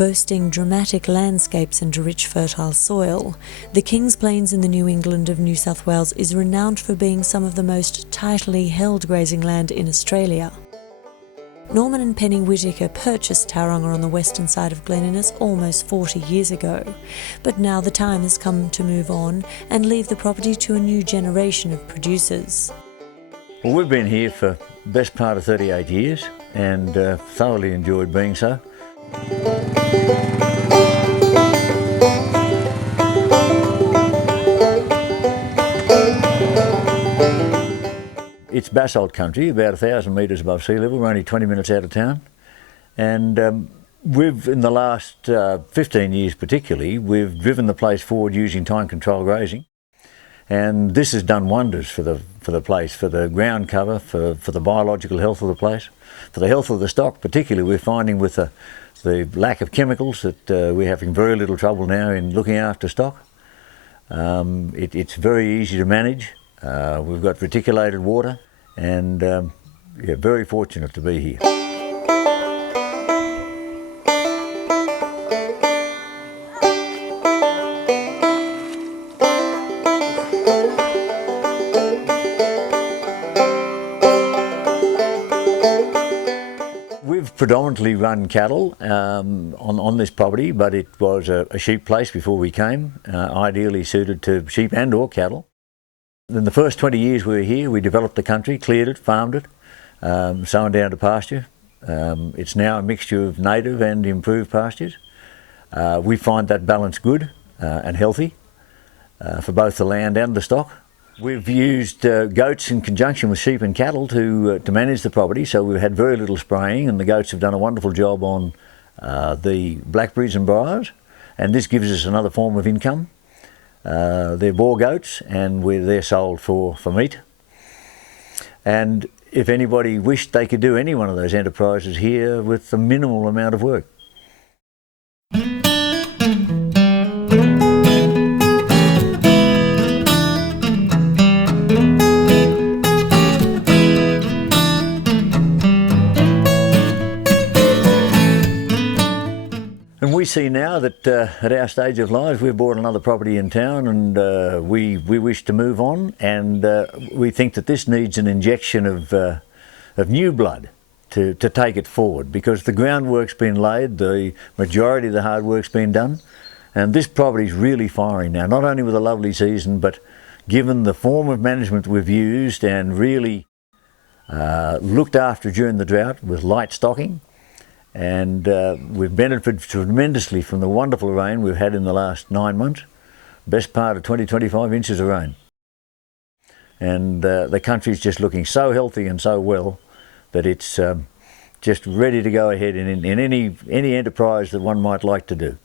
Boasting dramatic landscapes and rich fertile soil, the Kings Plains in the New England of New South Wales is renowned for being some of the most tightly held grazing land in Australia. Norman and Penny Whittaker purchased Tauranga on the western side of Glen Innes almost 40 years ago, but now the time has come to move on and leave the property to a new generation of producers. Well, we've been here for the best part of 38 years and thoroughly enjoyed being so. It's basalt country, about 1,000 metres above sea level. We're only 20 minutes out of town. And we've, in the last 15 years particularly, we've driven the place forward using time control grazing. And this has done wonders for the place, for the ground cover, for the biological health of the place, for the health of the stock. Particularly we're finding with the lack of chemicals that we're having very little trouble now in looking after stock. It's very easy to manage. We've got reticulated water and yeah, very fortunate to be here. We've predominantly run cattle on this property, but it was a sheep place before we came, ideally suited to sheep and or cattle. In the first 20 years we were here, we developed the country, cleared it, farmed it, sown down to pasture. It's now a mixture of native and improved pastures. We find that balance good and healthy for both the land and the stock. We've used goats in conjunction with sheep and cattle to manage the property, so we've had very little spraying, and the goats have done a wonderful job on the blackberries and briars, and this gives us another form of income. They're boar goats and they're sold for meat. And if anybody wished, they could do any one of those enterprises here with a minimal amount of work. And we see now that at our stage of life we've bought another property in town, and we wish to move on, and we think that this needs an injection of new blood to take it forward, because the groundwork's been laid, the majority of the hard work's been done, and this property's really firing now, not only with a lovely season, but given the form of management we've used and really looked after during the drought with light stocking. And we've benefited tremendously from the wonderful rain we've had in the last 9 months, best part of 20-25 inches of rain. And the country's just looking so healthy and so well that it's just ready to go ahead in any enterprise that one might like to do.